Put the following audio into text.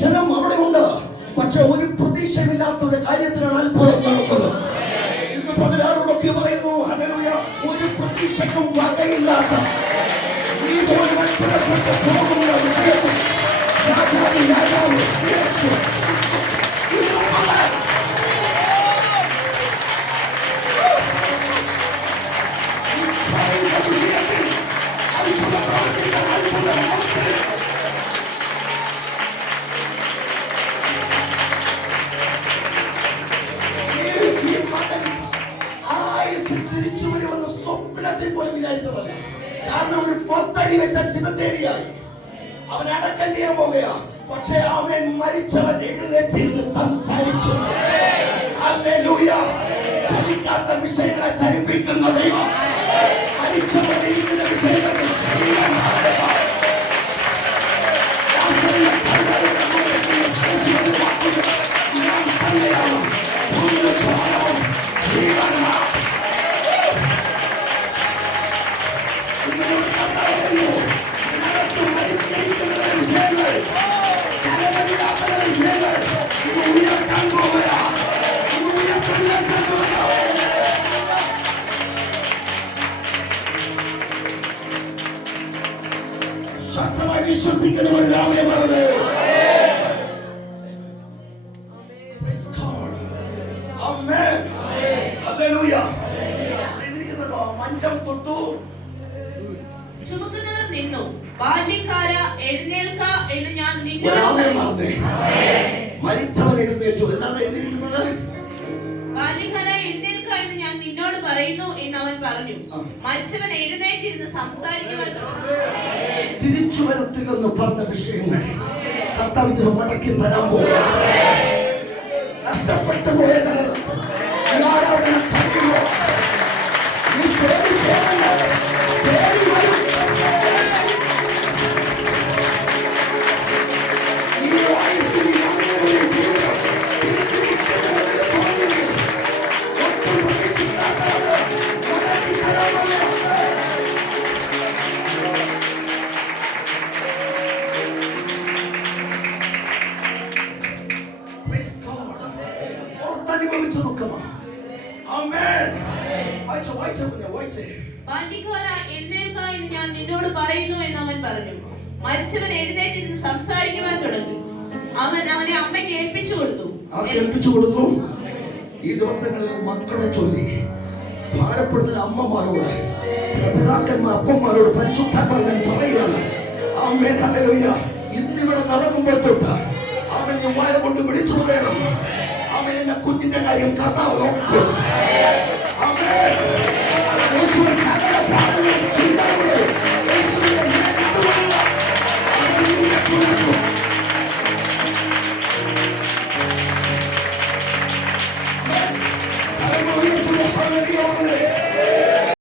ജനം അവിടെ ഉണ്ട്. പക്ഷെ ഒരു പ്രതീക്ഷയില്ലാത്ത ഒരു കാര്യത്തിനാണ് അത്ഭുതം നടന്നത്. ഇന്ന് 16 പറയുന്നു, ഹല്ലേലൂയ, ഒരു പ്രതീക്ഷയ്ക്കും വകയില്ലാത്ത ഈ പോലും അത്ഭുതപ്പെട്ട് പോകുന്ന വിഷയത്തിൽ രാജാവ് യേശു വിഷയത്തിൽ അത്ഭുതം പ്രവർത്തിക്കാൻ അത്ഭുതം തിരിച്ചു വരുമെന്ന് സ്വപ്നത്തിൽ പോലും വിചാരിച്ചതല്ല. കാരണം ഒരു 10 അടി വെച്ച സിമത്തേരിയായി അവൻ അടക്കം ചെയ്യാൻ പോകുകയാ. പക്ഷെ അവൻ മരിച്ചവൻ എഴുന്നേറ്റിരുന്ന് സംസാരിച്ചു. ഹല്ലേലൂയ. ചലിക്കാത്ത വിഷയങ്ങളെ ചലിപ്പിക്കുന്ന ദൈവം മരിച്ചവരിക്കുന്ന വിഷയങ്ങൾക്ക് ജീവൻ ശക്തമായി വിശ്വസിക്കുന്നവരാമേ പറഞ്ഞേ. മഞ്ചം തൊട്ടു ചുമക്കുന്നവർ നിന്നു. ബാല്യക്കാര എഴുന്നേൽക്ക എന്ന് ഞാൻ നിന്നോട് മരിച്ചവൻ എഴുന്നേറ്റു എന്നാണ് എഴുതിയിരിക്കുന്നത്. ബാല്യക്കാര എഴുന്നേൽക്ക എന്ന് ഞാൻ നിന്നോട് പറയുന്നു എന്ന് അവൻ പറഞ്ഞു. മരിച്ചവൻ എഴുന്നേറ്റിരുന്ന് സംസാരിക്കുവാൻ തിരിച്ചു വരത്തില്ലെന്ന് പറഞ്ഞ വിഷയങ്ങൾ കർത്താവ് മടക്കി തരാൻ പോകുക. നഷ്ടപ്പെട്ടു പോയത് അനുഭവിച്ചു നോക്കുമോ? എന്ന് ഞാൻ നിന്നോട് പറയുന്നു എന്ന് അവൻ പറഞ്ഞു. മരിച്ചവൻ എഴുന്നേറ്റിരുന്ന് സംസാരിക്കുവാൻ തുടങ്ങി. അവൻ അവനെ അമ്മയ്ക്ക് ഏൽപ്പിച്ചു കൊടുത്തു. ഈ ദിവസങ്ങളിൽ മക്കളെ ചൊല്ലി ഭാരപ്പെടുന്ന അമ്മമാരോട്, ചില പിതാക്കന്മാർ അപ്പന്മാരോട് പരിശുദ്ധാത്മാവ് പറയുകയാണ്. ആമേൻ, ഹല്ലേലൂയ. ഇന്നിവിടെ നടക്കുമ്പോൾ തൊട്ട് അവൻ വായ കൊണ്ട് വിളിച്ചു പറയണം, അവൻ എന്റെ കുഞ്ഞിന്റെ കാര്യം കർത്താവ് നോക്കിക്കൊള്ളും. ആമേൻ. യേശുവിന്റെ സകല ഭാരങ്ങളും ചിന്തകളും യേശുവിന്റെ മേലിടുക. അവനെ കുറിക്കും. കരങ്ങൾ ഉയർത്തുന്ന ഹല്ലേലൂയ.